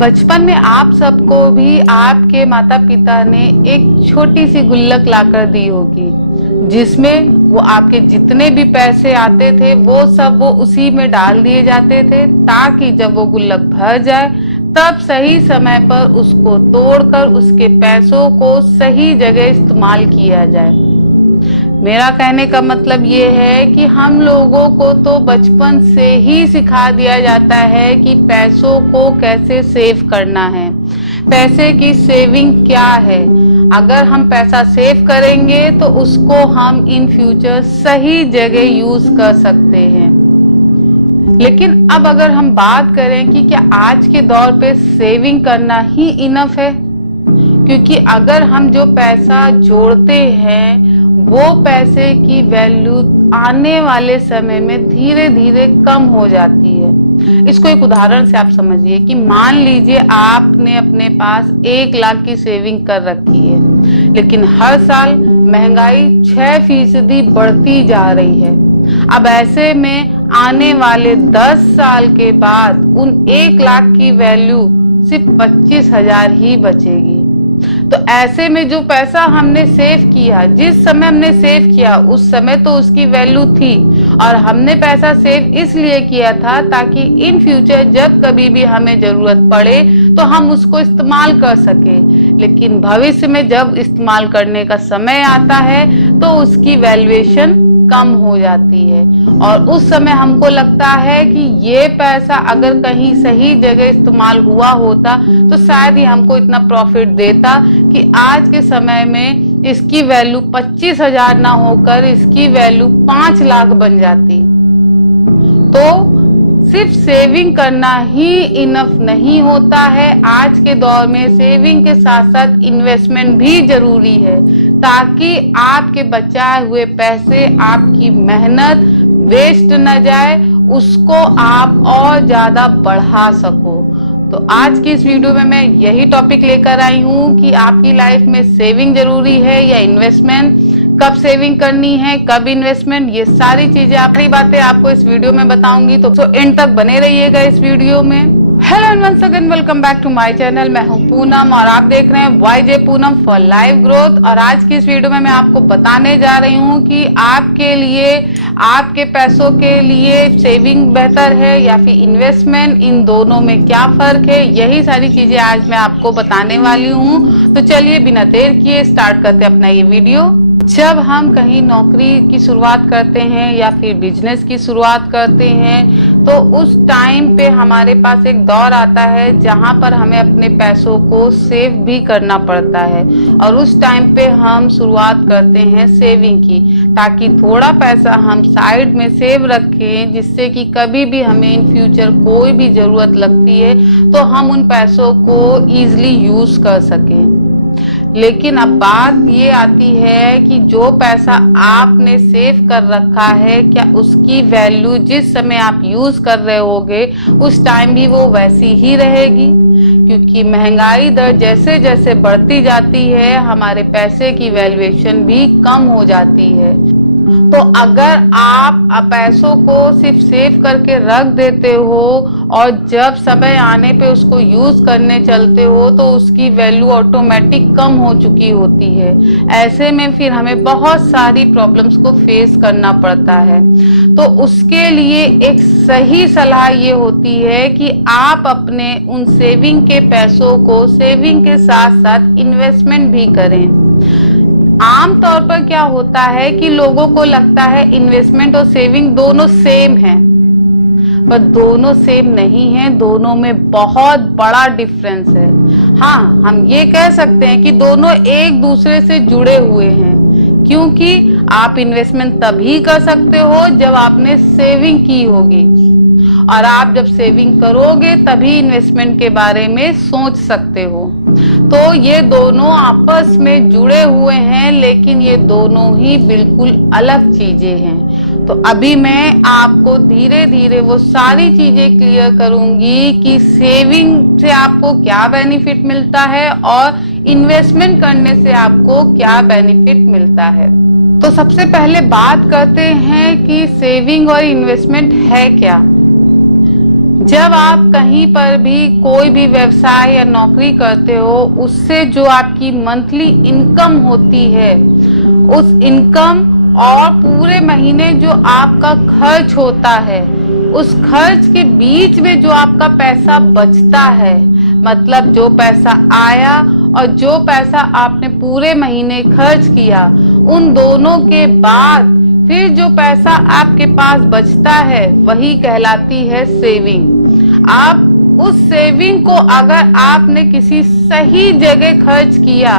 बचपन में आप सबको भी आपके माता पिता ने एक छोटी सी गुल्लक लाकर दी होगी, जिसमें वो आपके जितने भी पैसे आते थे वो सब वो उसी में डाल दिए जाते थे, ताकि जब वो गुल्लक भर जाए तब सही समय पर उसको तोड़कर उसके पैसों को सही जगह इस्तेमाल किया जाए। मेरा कहने का मतलब ये है कि हम लोगों को तो बचपन से ही सिखा दिया जाता है कि पैसों को कैसे सेव करना है, पैसे की सेविंग क्या है। अगर हम पैसा सेव करेंगे तो उसको हम इन फ्यूचर सही जगह यूज कर सकते हैं। लेकिन अब अगर हम बात करें कि क्या आज के दौर पे सेविंग करना ही इनफ है, क्योंकि अगर हम जो पैसा जोड़ते हैं वो पैसे की वैल्यू आने वाले समय में धीरे धीरे कम हो जाती है। इसको एक उदाहरण से आप समझिए कि मान लीजिए आपने अपने पास 1 लाख की सेविंग कर रखी है, लेकिन हर साल महंगाई 6% बढ़ती जा रही है। अब ऐसे में आने वाले 10 साल के बाद उन 1 लाख की वैल्यू सिर्फ 25,000 ही बचेगी। तो ऐसे में जो पैसा हमने सेव किया, जिस समय हमने सेव किया उस समय तो उसकी वैल्यू थी, और हमने पैसा सेव इसलिए किया था ताकि इन फ्यूचर जब कभी भी हमें जरूरत पड़े तो हम उसको इस्तेमाल कर सके। लेकिन भविष्य में जब इस्तेमाल करने का समय आता है तो उसकी वैल्यूएशन कम हो जाती है, और उस समय हमको लगता है कि ये पैसा अगर कहीं सही जगह इस्तेमाल हुआ होता तो शायद ही हमको इतना प्रॉफिट देता कि आज के समय में इसकी वैल्यू 25,000 ना होकर इसकी वैल्यू 5 लाख बन जाती। तो सिर्फ सेविंग करना ही इनफ नहीं होता है। आज के दौर में सेविंग के साथ साथ इन्वेस्टमेंट भी जरूरी है, ताकि आपके बचाए हुए पैसे, आपकी मेहनत वेस्ट न जाए, उसको आप और ज्यादा बढ़ा सको। तो आज की इस वीडियो में मैं यही टॉपिक लेकर आई हूँ कि आपकी लाइफ में सेविंग जरूरी है या इन्वेस्टमेंट, कब सेविंग करनी है, कब इन्वेस्टमेंट, ये सारी चीजें आपकी बातें आपको इस वीडियो में बताऊंगी। तो एंड तक बने रहिएगा इस वीडियो में। Hello and once again welcome back to my channel. मैं हूं पूनम और आप देख रहे हैं YJ Poonam for life growth. और आज की इस वीडियो में मैं आपको बताने जा रही हूं कि आपके लिए, आपके पैसों के लिए सेविंग बेहतर है या फिर इन्वेस्टमेंट, इन दोनों में क्या फर्क है। यही सारी चीजें आज मैं आपको बताने वाली हूं। तो चलिए बिना देर किए स्टार्ट करते हैं अपना ये वीडियो। जब हम कहीं नौकरी की शुरुआत करते हैं या फिर बिजनेस की शुरुआत करते हैं तो उस टाइम पे हमारे पास एक दौर आता है जहां पर हमें अपने पैसों को सेव भी करना पड़ता है, और उस टाइम पे हम शुरुआत करते हैं सेविंग की, ताकि थोड़ा पैसा हम साइड में सेव रखें, जिससे कि कभी भी हमें इन फ्यूचर कोई भी जरूरत लगती है तो हम उन पैसों को ईजिली यूज कर सकें। लेकिन अब बात ये आती है कि जो पैसा आपने सेव कर रखा है, क्या उसकी वैल्यू जिस समय आप यूज कर रहे होगे उस टाइम भी वो वैसी ही रहेगी? क्योंकि महंगाई दर जैसे जैसे बढ़ती जाती है हमारे पैसे की वैल्यूएशन भी कम हो जाती है। तो अगर आप पैसों को सिर्फ सेव करके रख देते हो और जब समय आने पे उसको यूज करने चलते हो तो उसकी वैल्यू ऑटोमेटिक कम हो चुकी होती है, ऐसे में फिर हमें बहुत सारी प्रॉब्लम्स को फेस करना पड़ता है। तो उसके लिए एक सही सलाह ये होती है कि आप अपने उन सेविंग के पैसों को सेविंग के साथ साथ इन्वेस्टमेंट भी करें। आमतौर पर क्या होता है कि लोगों को लगता है इन्वेस्टमेंट और सेविंग दोनों सेम हैं, पर दोनों सेम नहीं है, दोनों में बहुत बड़ा डिफरेंस है। हाँ, हम ये कह सकते हैं कि दोनों एक दूसरे से जुड़े हुए हैं, क्योंकि आप इन्वेस्टमेंट तभी कर सकते हो जब आपने सेविंग की होगी, और आप जब सेविंग करोगे तभी इन्वेस्टमेंट के बारे में सोच सकते हो। तो ये दोनों आपस में जुड़े हुए हैं, लेकिन ये दोनों ही बिल्कुल अलग चीजें हैं। तो अभी मैं आपको धीरे धीरे वो सारी चीजें क्लियर करूंगी कि सेविंग से आपको क्या बेनिफिट मिलता है और इन्वेस्टमेंट करने से आपको क्या बेनिफिट मिलता है। तो सबसे पहले बात करते हैं कि सेविंग और इन्वेस्टमेंट है क्या। जब आप कहीं पर भी कोई भी व्यवसाय या नौकरी करते हो, उससे जो आपकी मंथली इनकम होती है, उस इनकम और पूरे महीने जो आपका खर्च होता है, उस खर्च के बीच में जो आपका पैसा बचता है, मतलब जो पैसा आया और जो पैसा आपने पूरे महीने खर्च किया, उन दोनों के बाद फिर जो पैसा आपके पास बचता है, वही कहलाती है सेविंग। आप उस सेविंग को अगर आपने किसी सही जगह खर्च किया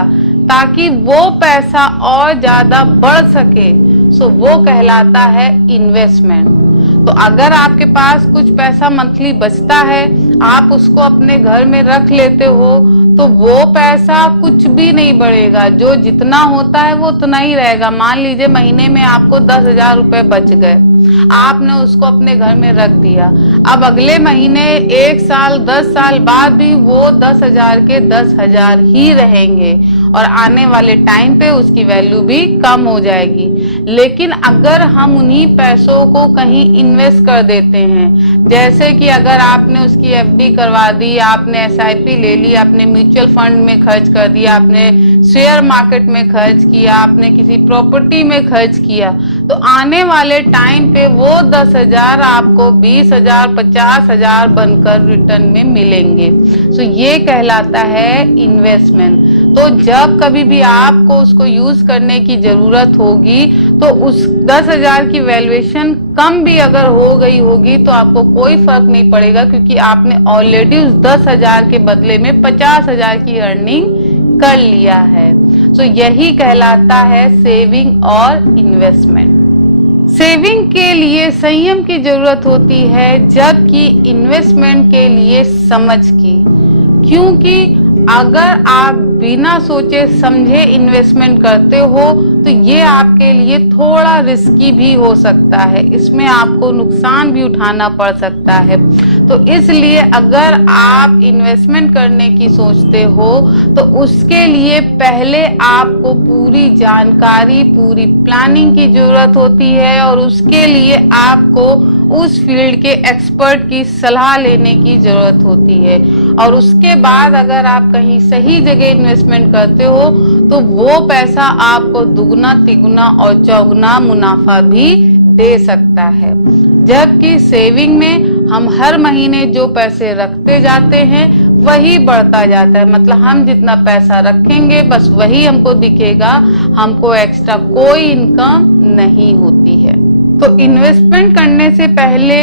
ताकि वो पैसा और ज्यादा बढ़ सके, सो वो कहलाता है इन्वेस्टमेंट। तो अगर आपके पास कुछ पैसा मंथली बचता है, आप उसको अपने घर में रख लेते हो, तो वो पैसा कुछ भी नहीं बढ़ेगा, जो जितना होता है वो उतना ही रहेगा। मान लीजिए महीने में आपको 10,000 रुपए बच गए, आपने उसको अपने घर में रख दिया। अब अगले महीने 1 साल 10 साल बाद भी वो 10,000 के 10,000 ही रहेंगे और आने वाले टाइम पे उसकी वैल्यू भी कम हो जाएगी। लेकिन अगर हम उन्हीं पैसों को कहीं इन्वेस्ट कर देते हैं, जैसे कि अगर आपने उसकी एफडी करवा दी, आपने एसआईपी ले ली, आपने म्यूचुअल फंड में खर्च कर दिया, आपने शेयर मार्केट में खर्च किया, आपने किसी प्रॉपर्टी में खर्च किया, तो आने वाले टाइम पे वो 10,000 आपको 20,000 50,000 बनकर रिटर्न में मिलेंगे। सो ये कहलाता है इन्वेस्टमेंट। तो जब कभी भी आपको उसको यूज करने की जरूरत होगी, तो उस 10,000 की वैल्यूएशन कम भी अगर हो गई होगी तो आपको कोई फर्क नहीं पड़ेगा, क्योंकि आपने ऑलरेडी उस 10,000 के बदले में 50,000 की अर्निंग कर लिया है। तो यही कहलाता है सेविंग और इन्वेस्टमेंट। सेविंग के लिए संयम की जरूरत होती है, जबकि इन्वेस्टमेंट के लिए समझ की। क्योंकि अगर आप बिना सोचे समझे इन्वेस्टमेंट करते हो तो ये आपके लिए थोड़ा रिस्की भी हो सकता है, इसमें आपको नुकसान भी उठाना पड़ सकता है। तो इसलिए अगर आप इन्वेस्टमेंट करने की सोचते हो तो उसके लिए पहले आपको पूरी जानकारी, पूरी प्लानिंग की जरूरत होती है और उसके लिए आपको उस फील्ड के एक्सपर्ट की सलाह लेने की जरूरत होती है। और उसके बाद अगर आप कहीं सही जगह इन्वेस्टमेंट करते हो तो वो पैसा आपको दुगना तिगुना और चौगुना मुनाफा भी दे सकता है। जबकि सेविंग में हम हर महीने जो पैसे रखते जाते हैं वही बढ़ता जाता है, मतलब हम जितना पैसा रखेंगे बस वही हमको दिखेगा, हमको एक्स्ट्रा कोई इनकम नहीं होती है। तो इन्वेस्टमेंट करने से पहले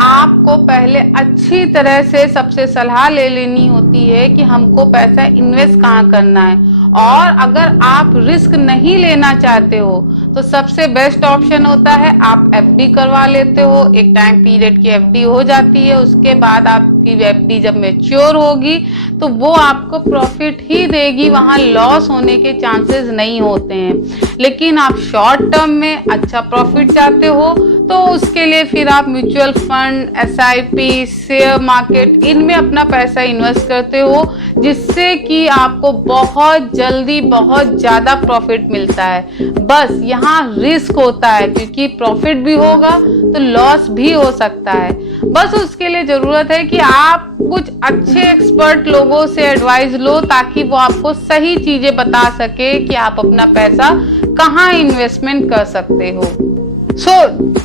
आपको पहले अच्छी तरह से सबसे सलाह ले लेनी होती है कि हमको पैसा इन्वेस्ट कहाँ करना है। और अगर आप रिस्क नहीं लेना चाहते हो तो सबसे बेस्ट ऑप्शन होता है आप एफडी करवा लेते हो। एक टाइम पीरियड की एफडी हो जाती है, उसके बाद आपकी एफडी जब मैच्योर होगी तो वो आपको प्रॉफिट ही देगी, वहां लॉस होने के चांसेस नहीं होते हैं। लेकिन आप शॉर्ट टर्म में अच्छा प्रॉफिट चाहते हो तो उसके लिए फिर आप mutual fund, SIP, share market, इनमें अपना पैसा इन्वेस्ट करते हो, जिससे कि आपको बहुत जल्दी बहुत ज्यादा प्रॉफिट मिलता है। बस यहाँ रिस्क होता है, क्योंकि प्रॉफिट भी होगा तो लॉस भी हो सकता है। बस उसके लिए जरूरत है कि आप कुछ अच्छे एक्सपर्ट लोगों से एडवाइस लो, ताकि वो आपको सही चीजें बता सके कि आप अपना पैसा कहाँ इन्वेस्टमेंट कर सकते हो।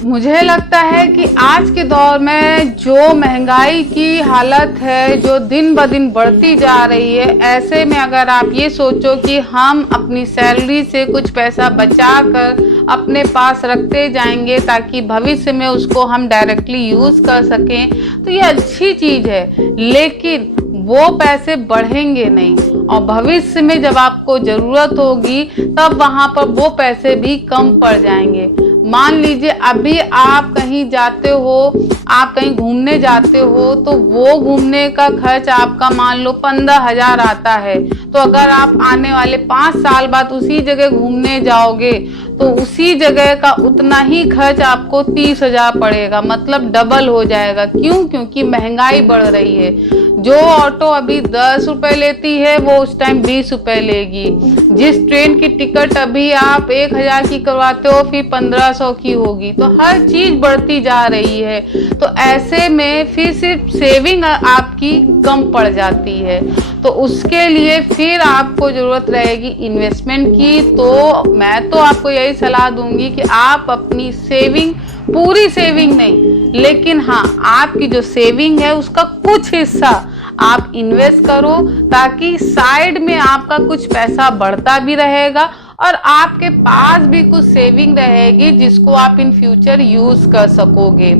मुझे लगता है कि आज के दौर में जो महंगाई की हालत है, जो दिन ब दिन बढ़ती जा रही है, ऐसे में अगर आप ये सोचो कि हम अपनी सैलरी से कुछ पैसा बचा कर अपने पास रखते जाएंगे ताकि भविष्य में उसको हम डायरेक्टली यूज कर सकें, तो ये अच्छी चीज है। लेकिन वो पैसे बढ़ेंगे नहीं, और भविष्य में जब आपको जरूरत होगी तब वहां पर वो पैसे भी कम पड़ जाएंगे। मान लीजिए अभी आप कहीं जाते हो, आप कहीं घूमने जाते हो, तो वो घूमने का खर्च आपका मान लो 15,000 आता है, तो अगर आप आने वाले 5 साल बाद उसी जगह घूमने जाओगे तो उसी जगह का उतना ही खर्च आपको 30,000 पड़ेगा, मतलब डबल हो जाएगा। क्यों? क्योंकि महंगाई बढ़ रही है। जो ऑटो अभी 10 रुपए लेती है वो उस टाइम 20 रुपए लेगी। जिस ट्रेन की टिकट अभी आप 1,000 की करवाते हो फिर 1500 की होगी। तो हर चीज बढ़ती जा रही है। तो ऐसे में फिर सिर्फ सेविंग आपकी कम पड़ जाती है। तो उसके लिए फिर आपको जरूरत रहेगी इन्वेस्टमेंट की। तो मैं तो आपको यही सलाह दूंगी कि आप अपनी सेविंग, पूरी सेविंग नहीं, लेकिन हाँ आपकी जो सेविंग है उसका कुछ हिस्सा आप इन्वेस्ट करो, ताकि साइड में आपका कुछ पैसा बढ़ता भी रहेगा और आपके पास भी कुछ सेविंग रहेगी जिसको आप इन फ्यूचर यूज कर सकोगे।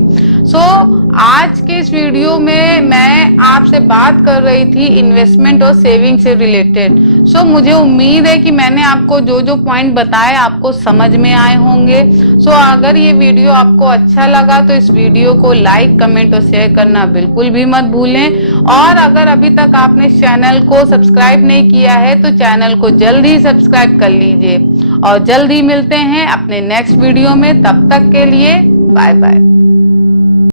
आज के इस वीडियो में मैं आपसे बात कर रही थी इन्वेस्टमेंट और सेविंग से रिलेटेड। मुझे उम्मीद है कि मैंने आपको जो जो पॉइंट बताए आपको समझ में आए होंगे। अगर ये वीडियो आपको अच्छा लगा तो इस वीडियो को लाइक, कमेंट और शेयर करना बिल्कुल भी मत भूलें। और अगर अभी तक आपने इस चैनल को सब्सक्राइब नहीं किया है तो चैनल को जल्दी ही सब्सक्राइब कर लीजिए। और जल्द ही मिलते हैं अपने नेक्स्ट वीडियो में। तब तक के लिए बाय बाय।